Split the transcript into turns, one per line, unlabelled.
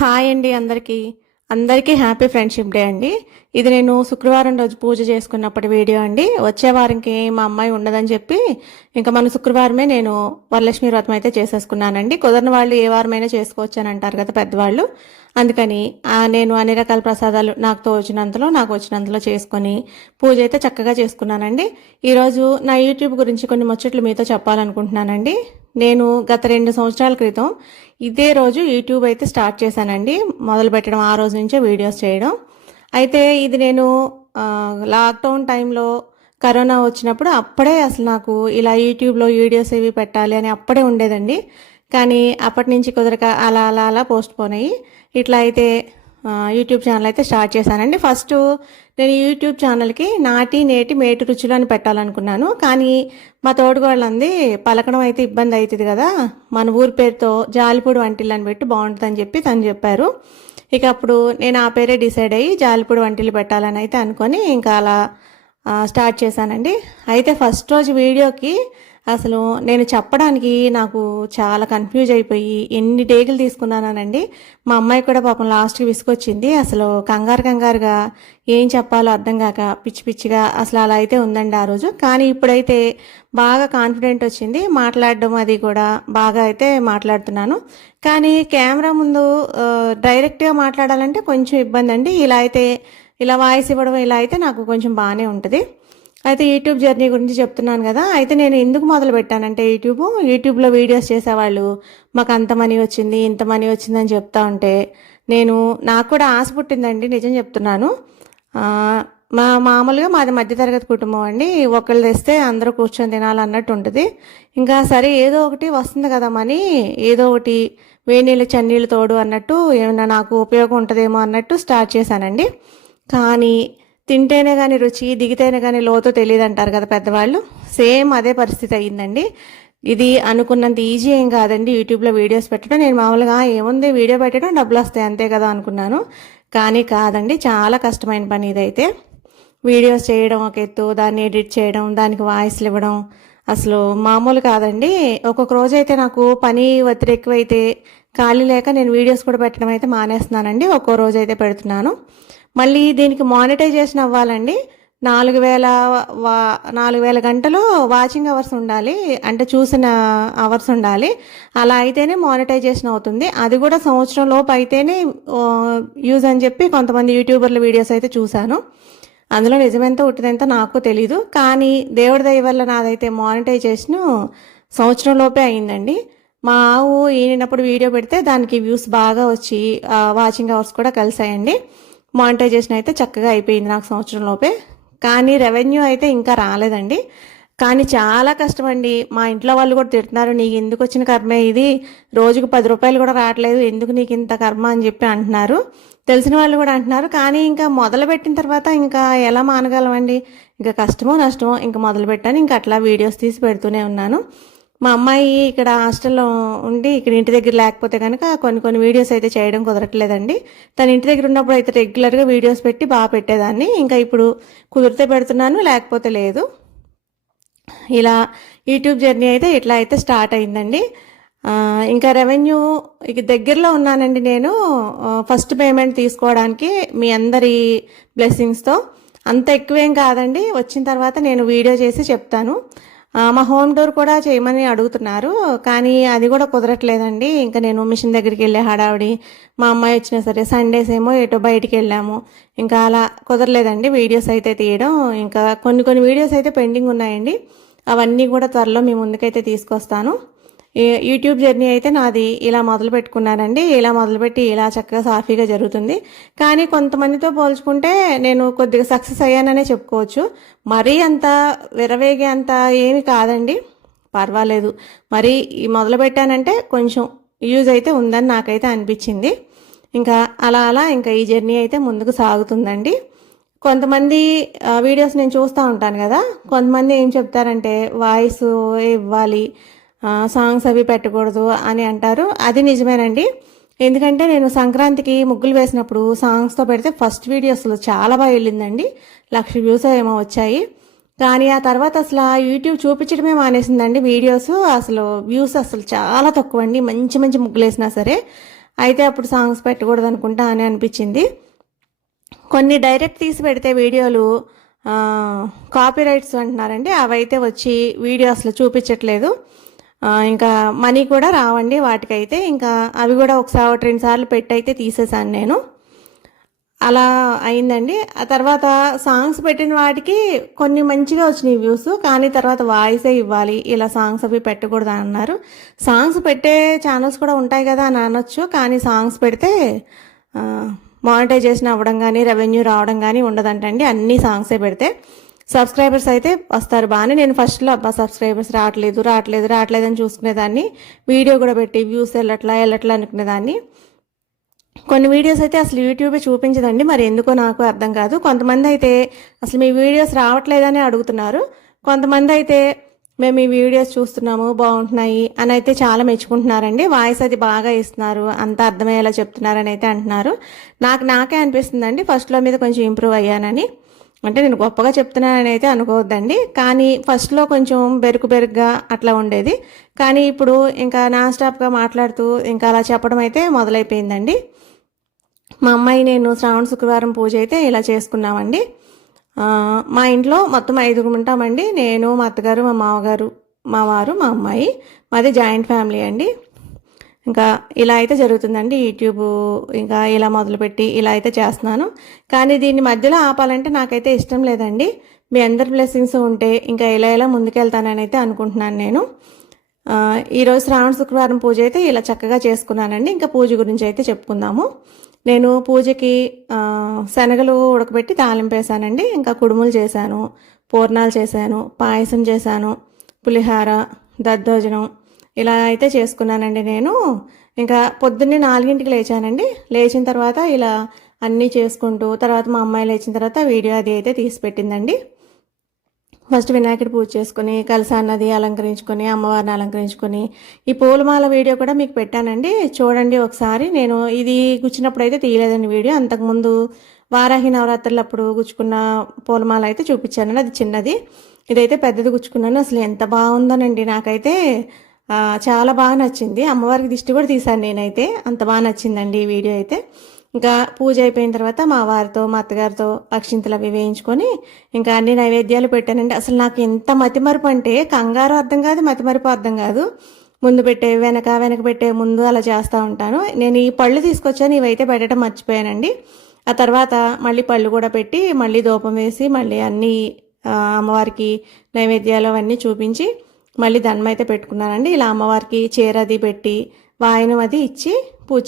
Hi అండి అందరికీ. అందరికీ హ్యాపీ ఫ్రెండ్షిప్ డే అండి. ఇది నేను శుక్రవారం రోజు పూజ చేసుకున్నప్పటి వీడియో అండి. వచ్చే వారంకి మా అమ్మాయి ఉండదని చెప్పి ఇంకా మన శుక్రవారమే నేను వరలక్ష్మి వ్రతం అయితే చేసేసుకున్నానండి. కుదరని వాళ్ళు ఏ వారమైనా చేసుకోవచ్చు అని అంటారు కదా పెద్దవాళ్ళు. అందుకని నేను అన్ని రకాల ప్రసాదాలు నాకు తోచినంతలో నాకు వచ్చినంతలో చేసుకొని పూజ అయితే చక్కగా చేసుకున్నానండి. ఈరోజు నా యూట్యూబ్ గురించి కొన్ని ముచ్చట్లు మీతో చెప్పాలనుకుంటున్నానండి. నేను గత రెండు సంవత్సరాల క్రితం ఇదే రోజు యూట్యూబ్ అయితే స్టార్ట్ చేశానండి. మొదలు పెట్టడం ఆ రోజు నుంచే వీడియోస్ చేయడం. అయితే ఇది నేను లాక్డౌన్ టైంలో కరోనా వచ్చినప్పుడు అప్పుడే అసలు నాకు ఇలా యూట్యూబ్లో వీడియోస్ ఏవి పెట్టాలి అని అప్పుడే ఉండేదండి. కానీ అప్పటి నుంచి కుదరక అలా అలా అలా పోస్ట్ పోనాయి. ఇట్లా అయితే యూట్యూబ్ ఛానల్ అయితే స్టార్ట్ చేశానండి. ఫస్ట్ నేను యూట్యూబ్ ఛానల్కి నాటి నేటి మేటి రుచులు అని పెట్టాలనుకున్నాను. కానీ మా తోడుగోళ్ళంది పలకడం అయితే ఇబ్బంది అవుతుంది కదా. మన ఊరి పేరుతో జాలిపూడి వంటిల్లు అని పెట్టి బాగుంటుందని చెప్పి తను చెప్పారు. ఇక అప్పుడు నేను ఆ పేరే డిసైడ్ అయ్యి జాలిపూడి వంటిల్లు పెట్టాలని అయితే అనుకొని ఇంకా అలా స్టార్ట్ చేశానండి. అయితే ఫస్ట్ రోజు వీడియోకి అసలు నేను చెప్పడానికి నాకు చాలా కన్ఫ్యూజ్ అయిపోయి ఎన్ని టేకులు తీసుకున్నానండి మా అమ్మాయి కూడా పాపం లాస్ట్కి విసుకొచ్చింది అసలు కంగారు కంగారుగా ఏం చెప్పాలో అర్థం కాక పిచ్చి పిచ్చిగా అసలు అలా అయితే ఉందండి ఆ రోజు. కానీ ఇప్పుడైతే బాగా కాన్ఫిడెంట్ వచ్చింది. మాట్లాడడం అది కూడా బాగా అయితే మాట్లాడుతున్నాను. కానీ కెమెరా ముందు డైరెక్ట్గా మాట్లాడాలంటే కొంచెం ఇబ్బంది అండి ఇలా అయితే ఇలా వాయిస్ ఇవ్వడం ఇలా అయితే నాకు కొంచెం బాగానే ఉంటుంది. అయితే యూట్యూబ్ జర్నీ గురించి చెప్తున్నాను కదా. అయితే నేను ఎందుకు మొదలు పెట్టానంటే యూట్యూబ్ యూట్యూబ్లో వీడియోస్ చేసేవాళ్ళు మాకు అంత మనీ వచ్చింది ఇంత మనీ వచ్చిందని చెప్తా ఉంటే నేను నాకు కూడా ఆశ పుట్టిందండి నిజం చెప్తున్నాను. మా మామూలుగా మాది మధ్యతరగతి కుటుంబం అండి. ఒకళ్ళు తెస్తే అందరూ కూర్చొని తినాలన్నట్టు ఉంటుంది. ఇంకా సరే ఏదో ఒకటి వస్తుంది కదా మనీ ఏదో ఒకటి వేడి నీళ్ళు చన్నీళ్ళు తోడు అన్నట్టు ఏమైనా నాకు ఉపయోగం ఉంటుందేమో అన్నట్టు స్టార్ట్ చేశానండి. కానీ తింటేనే కానీ రుచి దిగితేనే కానీ లోతు తెలియదు అంటారు కదా పెద్దవాళ్ళు. సేమ్ అదే పరిస్థితి అయ్యిందండి. ఇది అనుకున్నంత ఈజీ ఏం కాదండి. యూట్యూబ్లో వీడియోస్ పెట్టడం. నేను మామూలుగా ఏముంది వీడియో పెట్టడం డబ్బులు వస్తాయి అంతే కదా అనుకున్నాను. కానీ కాదండి చాలా కష్టమైన పని ఇదైతే. వీడియోస్ చేయడం ఒక ఎత్తు దాన్ని ఎడిట్ చేయడం దానికి వాయిస్లు ఇవ్వడం. అసలు మామూలు కాదండి. ఒక్కొక్క రోజు అయితే నాకు పని ఒత్తిడి ఎక్కువైతే ఖాళీ లేక నేను వీడియోస్ కూడా పెట్టడం అయితే మానేస్తున్నానండి. ఒక్కో రోజు అయితే పెడుతున్నాను. మళ్ళీ దీనికి మానిటైజేషన్ అవ్వాలండి. నాలుగు వేల వా నాలుగు వేల గంటలు వాచింగ్ అవర్స్ ఉండాలి. అంటే చూసిన అవర్స్ ఉండాలి. అలా అయితేనే మానిటైజేషన్ అవుతుంది. అది కూడా సంవత్సరం లోపు అయితేనే యూజ్ అని చెప్పి కొంతమంది యూట్యూబర్ల వీడియోస్ అయితే చూశాను. అందులో నిజమెంత ఉట్టిదెంతో నాకు తెలీదు. కానీ దేవుడి దయ వల్ల నాదైతే మానిటైజేషన్ సంవత్సరం లోపే అయిందండి. మా ఆవు ఈనినప్పుడు వీడియో పెడితే దానికి వ్యూస్ బాగా వచ్చి వాచింగ్ అవర్స్ కూడా కలిసాయండి మానిటైజేషన్ అయితే చక్కగా అయిపోయింది నాకు సంవత్సరం లోపే. కానీ రెవెన్యూ అయితే ఇంకా రాలేదండి. కానీ చాలా కష్టం అండి మా ఇంట్లో వాళ్ళు కూడా తిడుతున్నారు నీకు ఎందుకు వచ్చిన కర్మే ఇది? రోజుకు పది రూపాయలు కూడా రావట్లేదు. ఎందుకు నీకు ఇంత కర్మ? అని చెప్పి అంటున్నారు. తెలిసిన వాళ్ళు కూడా అంటున్నారు. కానీ ఇంకా మొదలుపెట్టిన తర్వాత ఇంకా ఎలా మానగలమండి? ఇంకా కష్టమో నష్టమో ఇంకా మొదలు పెట్టాను ఇంకా అట్లా వీడియోస్ తీసి పెడుతూనే ఉన్నాను. మా అమ్మాయి ఇక్కడ హాస్టల్లో ఉండి ఇక్కడ ఇంటి దగ్గర లేకపోతే కనుక కొన్ని కొన్ని వీడియోస్ అయితే చేయడం కుదరట్లేదండి. తను ఇంటి దగ్గర ఉన్నప్పుడు అయితే రెగ్యులర్గా వీడియోస్ పెట్టి బాగా పెట్టేదాన్ని. ఇంకా ఇప్పుడు కుదిరితే పెడుతున్నాను లేకపోతే లేదు. ఇలా యూట్యూబ్ జర్నీ అయితే ఇట్లా అయితే స్టార్ట్ అయిందండి. ఇంకా రెవెన్యూ ఇక దగ్గరలో ఉన్నానండి నేను. ఫస్ట్ పేమెంట్ తీసుకోవడానికి మీ అందరి బ్లెస్సింగ్స్తో. అంత ఎక్కువేం కాదండి. వచ్చిన తర్వాత నేను వీడియో చేసి చెప్తాను. మా హోమ్ డోర్ కూడా చేయమని అడుగుతున్నారు కానీ అది కూడా కుదరట్లేదండి. ఇంకా నేను మిషన్ దగ్గరికి వెళ్ళే హడావిడి మా అమ్మాయి వచ్చినా సరే సండేస్ ఏమో ఎటో బయటికి వెళ్ళాము. ఇంకా అలా కుదరలేదండి వీడియోస్ అయితే తీయడం. ఇంకా కొన్ని కొన్ని వీడియోస్ అయితే పెండింగ్ ఉన్నాయండి. అవన్నీ కూడా త్వరలో మీ ముందుకైతే తీసుకొస్తాను. యూట్యూబ్ జర్నీ అయితే నాది ఇలా మొదలు పెట్టుకున్నానండి. ఇలా మొదలుపెట్టి ఇలా చక్కగా సాఫీగా జరుగుతుంది. కానీ కొంతమందితో పోల్చుకుంటే నేను కొద్దిగా సక్సెస్ అయ్యాననే చెప్పుకోవచ్చు. మరీ అంత విరవేగే అంత ఏమి కాదండి. పర్వాలేదు. మరి ఈ మొదలు పెట్టానంటే కొంచెం యూజ్ అయితే ఉందని నాకైతే అనిపించింది. ఇంకా అలా అలా ఇంకా ఈ జర్నీ అయితే ముందుకు సాగుతుందండి. కొంతమంది వీడియోస్ నేను చూస్తూ ఉంటాను కదా. కొంతమంది ఏం చెప్తారంటే వాయిస్ ఇవ్వాలి? సాంగ్స్ అవి పెట్టకూడదు అని అంటారు. అది నిజమేనండి. ఎందుకంటే నేను సంక్రాంతికి ముగ్గులు వేసినప్పుడు సాంగ్స్తో పెడితే ఫస్ట్ వీడియో అసలు చాలా బాగా వెళ్ళిందండి. లక్ష వ్యూస్ ఏమో వచ్చాయి. కానీ ఆ తర్వాత అసలు ఆ యూట్యూబ్ చూపించడమే మానేసిందండి వీడియోస్ అసలు వ్యూస్ అసలు చాలా తక్కువ అండి మంచి మంచి ముగ్గులు వేసినా సరే. అయితే అప్పుడు సాంగ్స్ పెట్టకూడదు అనుకుంటా అని అనిపించింది. కొన్ని డైరెక్ట్ తీసి పెడితే వీడియోలు కాపీ రైట్స్ అంటున్నారండి. అవైతే వచ్చి వీడియో అసలు చూపించట్లేదు. ఇంకా మనీ కూడా రావండి వాటికైతే. ఇంకా అవి కూడా ఒకసారి ఒకటి రెండు సార్లు పెట్టి అయితే తీసేసాను నేను. అలా అయిందండి. ఆ తర్వాత సాంగ్స్ పెట్టిన వాటికి కొన్ని మంచిగా వచ్చినాయి వ్యూస్ కానీ తర్వాత వాయిసే ఇవ్వాలి. ఇలా సాంగ్స్ అవి పెట్టకూడదు అని అన్నారు. సాంగ్స్ పెట్టే ఛానల్స్ కూడా ఉంటాయి కదా అని అనొచ్చు కానీ సాంగ్స్ పెడితే మానిటైజేషన్ అవ్వడం కానీ రెవెన్యూ రావడం కానీ ఉండదంటండి. అన్ని సాంగ్సే పెడితే. సబ్స్క్రైబర్స్ అయితే వస్తారు బాగానే నేను ఫస్ట్లో అబ్బా సబ్స్క్రైబర్స్ రావట్లేదు రావట్లేదు రావట్లేదు అని చూసుకునేదాన్ని. వీడియో కూడా పెట్టి వ్యూస్ వెళ్ళట్లా వెళ్ళట్లా అనుకునేదాన్ని. కొన్ని వీడియోస్ అయితే అసలు యూట్యూబే చూపించదండి. మరి ఎందుకో నాకు అర్థం కాదు. కొంతమంది అయితే అసలు మీ వీడియోస్ రావట్లేదని అడుగుతున్నారు. కొంతమంది అయితే మేము ఈ వీడియోస్ చూస్తున్నాము బాగుంటున్నాయి అని అయితే చాలా మెచ్చుకుంటున్నారండి. వాయిస్ అది బాగా ఇస్తున్నారు అంత అర్థమయ్యేలా చెప్తున్నారని అయితే అంటున్నారు. నాకు నాకే అనిపిస్తుందండి ఫస్ట్లో మీద కొంచెం ఇంప్రూవ్ అయ్యానని. అంటే నేను గొప్పగా చెప్తున్నానని అయితే అనుకోవద్దండి. కానీ ఫస్ట్లో కొంచెం బెరుకు బెరుగ్గా అట్లా ఉండేది. కానీ ఇప్పుడు ఇంకా నాన్ స్టాప్గా మాట్లాడుతూ ఇంకా అలా చెప్పడం అయితే మొదలైపోయిందండి. మా అమ్మాయి నేను శ్రావణ శుక్రవారం పూజ అయితే ఇలా చేసుకున్నామండి. మా ఇంట్లో మొత్తం ఐదుగురు ఉంటామండి. నేను మా అత్తగారు మా మామగారు మా వారు మా అమ్మాయి. మాది జాయింట్ ఫ్యామిలీ అండి. ఇంకా ఇలా అయితే జరుగుతుందండి యూట్యూబ్ ఇంకా ఇలా మొదలుపెట్టి ఇలా అయితే చేస్తున్నాను. కానీ దీన్ని మధ్యలో ఆపాలంటే నాకైతే ఇష్టం లేదండి. మీ అందరి బ్లెస్సింగ్స్ ఉంటే ఇంకా ఇలా ఇలా ముందుకెళ్తానని అయితే అనుకుంటున్నాను నేను. ఈరోజు శ్రావణ శుక్రవారం పూజ అయితే ఇలా చక్కగా చేసుకున్నానండి. ఇంకా పూజ గురించి అయితే చెప్పుకుందాము. నేను పూజకి శనగలు ఉడకబెట్టి తాలింపేశానండి ఇంకా కుడుములు చేశాను పూర్ణాలు చేశాను పాయసం చేశాను పులిహార దద్దోజనం ఇలా అయితే చేసుకున్నానండి నేను. ఇంకా పొద్దున్నే నాలుగింటికి లేచానండి. లేచిన తర్వాత ఇలా అన్నీ చేసుకుంటూ తర్వాత మా అమ్మాయి లేచిన తర్వాత వీడియో అది అయితే తీసి పెట్టిందండి. ఫస్ట్ వినాయకుడి పూజ చేసుకుని కలసాన్నది అలంకరించుకొని అమ్మవారిని అలంకరించుకొని ఈ పూలమాల వీడియో కూడా మీకు పెట్టానండి. చూడండి ఒకసారి. నేను ఇది గుచ్చినప్పుడు అయితే తీయలేదండి వీడియో. అంతకుముందు వారాహి నవరాత్రులు అప్పుడు గుచ్చుకున్న పూలమాల అయితే చూపించానండి. అది చిన్నది. ఇదైతే పెద్దది గుచ్చుకున్నాను. అసలు ఎంత బాగుందోనండి నాకైతే. చాలా బాగా నచ్చింది. అమ్మవారికి దిష్టి కూడా తీశాను నేనైతే. అంత బాగా నచ్చిందండి ఈ వీడియో అయితే. ఇంకా పూజ అయిపోయిన తర్వాత మా వారితో మా అత్తగారితో అక్షింతలు అవి వేయించుకొని ఇంకా అన్ని నైవేద్యాలు పెట్టానండి. అసలు నాకు ఎంత మతిమరుపు అంటే కంగారు అర్థం కాదు మతిమరుపు అర్థం కాదు. ముందు పెట్టే వెనక వెనక పెట్టే ముందు అలా చేస్తూ ఉంటాను. నేను ఈ పళ్ళు తీసుకొచ్చాను ఇవైతే పెట్టడం మర్చిపోయానండి. ఆ తర్వాత మళ్ళీ పళ్ళు కూడా పెట్టి మళ్ళీ దూపం వేసి మళ్ళీ అన్ని అమ్మవారికి నైవేద్యాలు అవన్నీ చూపించి మళ్ళీ దండం అయితే పెట్టుకున్నానండి. ఇలా అమ్మవారికి చీర అది పెట్టి వాయనం అది ఇచ్చి